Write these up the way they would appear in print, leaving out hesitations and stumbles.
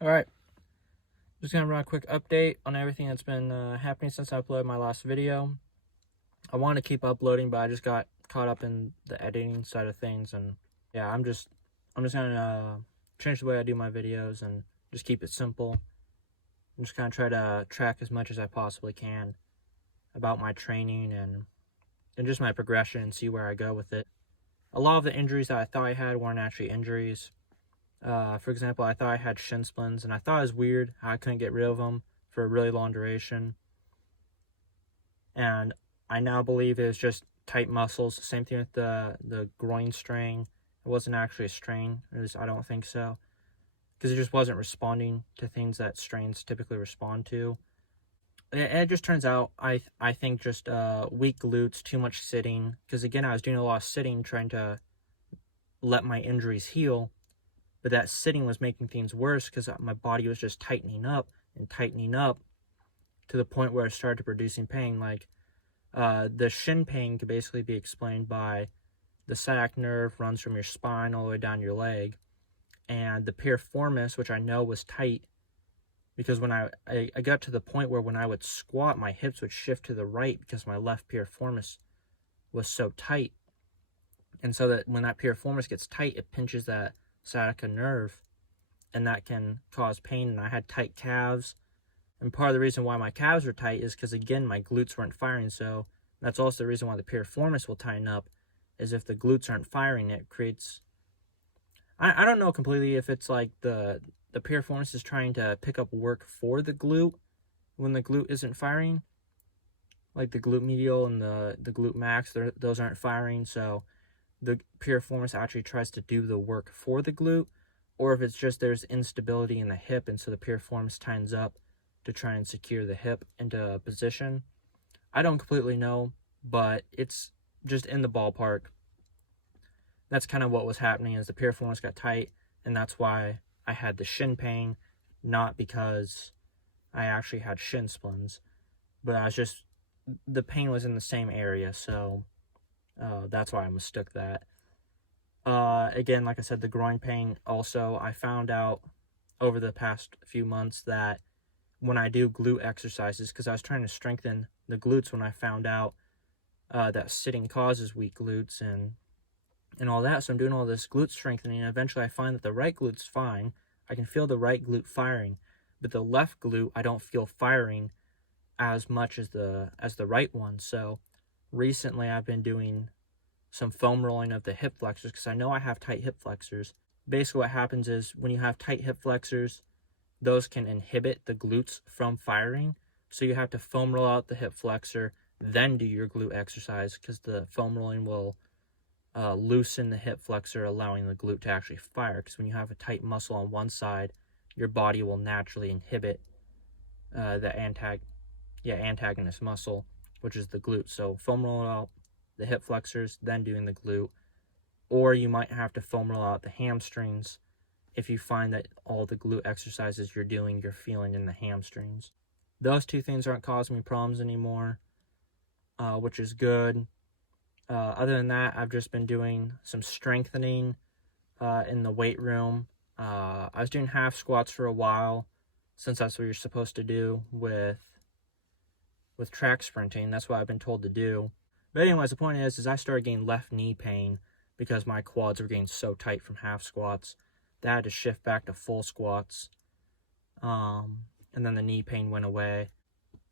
Alright, just gonna run a quick update on everything that's been happening since I uploaded my last video. I want to keep uploading, but I just got caught up in the editing side of things, and yeah, I'm just gonna change the way I do my videos and just keep it simple. I'm just gonna try to track as much as I possibly can about my training and just my progression and see where I go with it. A lot of the injuries that I thought I had weren't actually injuries. For example, I thought I had shin splints, and I thought it was weird how I couldn't get rid of them for a really long duration. And I now believe it was just tight muscles. Same thing with the groin strain. It wasn't actually a strain. At least I don't think so, because it just wasn't responding to things that strains typically respond to. It just turns out I think just weak glutes, too much sitting. Because again, I was doing a lot of sitting, trying to let my injuries heal. But that sitting was making things worse because my body was just tightening up to the point where it started producing pain. Like the shin pain could basically be explained by the sciatic nerve runs from your spine all the way down your leg, and the piriformis, which I know was tight because when I got to the point where when I would squat, my hips would shift to the right because my left piriformis was so tight. And so that when that piriformis gets tight, it pinches that sciatica nerve, and that can cause pain. And I had tight calves, and part of the reason why my calves were tight is because, again, my glutes weren't firing. So that's also the reason why the piriformis will tighten up, is if the glutes aren't firing, it creates, I don't know completely if it's like the piriformis is trying to pick up work for the glute when the glute isn't firing, like the glute medial and the glute max, those aren't firing, so the piriformis actually tries to do the work for the glute, or if it's just there's instability in the hip, and so the piriformis tightens up to try and secure the hip into a position. I don't completely know, but it's just in the ballpark. That's kind of what was happening, is the piriformis got tight, and that's why I had the shin pain, not because I actually had shin splints, but I was just, the pain was in the same area, so that's why I mistook that. Again, like I said, the groin pain also, I found out over the past few months that when I do glute exercises, because I was trying to strengthen the glutes when I found out that sitting causes weak glutes and all that, so I'm doing all this glute strengthening, and eventually I find that the right glute's fine. I can feel the right glute firing, but the left glute I don't feel firing as much as the right one. So recently I've been doing some foam rolling of the hip flexors because I know I have tight hip flexors. Basically what happens is when you have tight hip flexors, those can inhibit the glutes from firing. So you have to foam roll out the hip flexor, then do your glute exercise, because the foam rolling will loosen the hip flexor, allowing the glute to actually fire. Because when you have a tight muscle on one side, your body will naturally inhibit the antagonist muscle, which is the glute. So foam roll out the hip flexors, then doing the glute. Or you might have to foam roll out the hamstrings if you find that all the glute exercises you're doing, you're feeling in the hamstrings. Those two things aren't causing me problems anymore, which is good. Other than that, I've just been doing some strengthening in the weight room. I was doing half squats for a while, since that's what you're supposed to do with track sprinting. That's what I've been told to do. But anyways, the point is I started getting left knee pain because my quads were getting so tight from half squats that I had to shift back to full squats. And then the knee pain went away.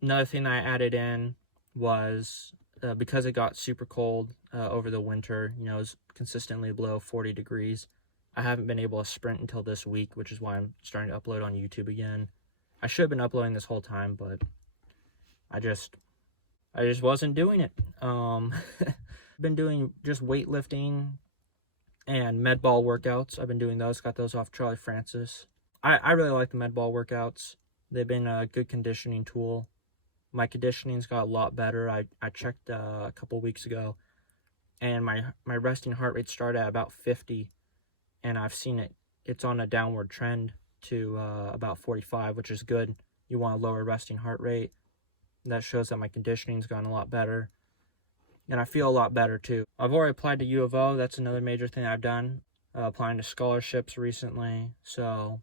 Another thing I added in was because it got super cold over the winter, it was consistently below 40 degrees. I haven't been able to sprint until this week, which is why I'm starting to upload on YouTube again. I should have been uploading this whole time, but I just wasn't doing it. Been doing just weightlifting and med ball workouts. I've been doing those, got those off Charlie Francis. I really like the med ball workouts. They've been a good conditioning tool. My conditioning's got a lot better. I checked a couple weeks ago, and my resting heart rate started at about 50, and I've seen it's on a downward trend to about 45, which is good. You want a lower resting heart rate. That shows that my conditioning's gotten a lot better, and I feel a lot better too. I've already applied to U of O. That's another major thing I've done, applying to scholarships recently. So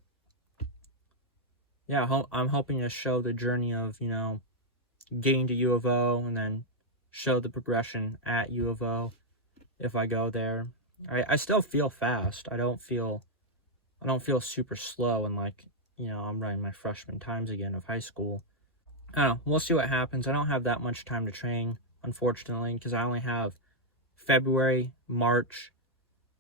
yeah, I'm hoping to show the journey of, getting to U of O, and then show the progression at U of O if I go there. I still feel fast. I don't feel super slow, and like, I'm running my freshman times again of high school. I don't know. We'll see what happens. I don't have that much time to train, unfortunately, because I only have February, March,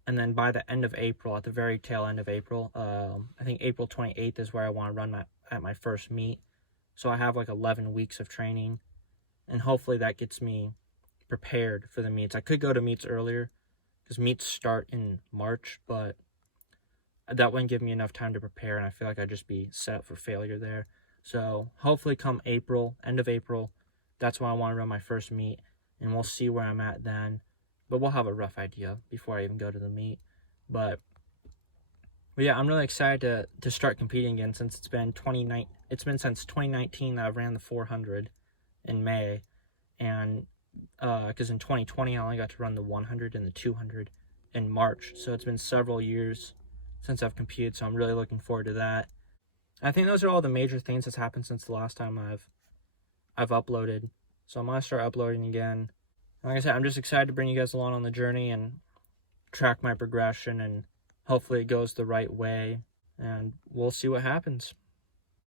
and then by the end of April, at the very tail end of April, I think April 28th is where I want to run my first meet. So I have like 11 weeks of training, and hopefully that gets me prepared for the meets. I could go to meets earlier because meets start in March, but that wouldn't give me enough time to prepare, and I feel like I'd just be set up for failure there. So hopefully come April, end of April, that's when I want to run my first meet, and we'll see where I'm at then. But we'll have a rough idea before I even go to the meet. But yeah, I'm really excited to start competing again, since it's been since 2019 that I've ran the 400 in May, and because in 2020 I only got to run the 100 and the 200 in March, so it's been several years since I've competed, so I'm really looking forward to that. I think those are all the major things that's happened since the last time I've uploaded. So I'm gonna start uploading again. Like I said, I'm just excited to bring you guys along on the journey and track my progression, and hopefully it goes the right way, and we'll see what happens.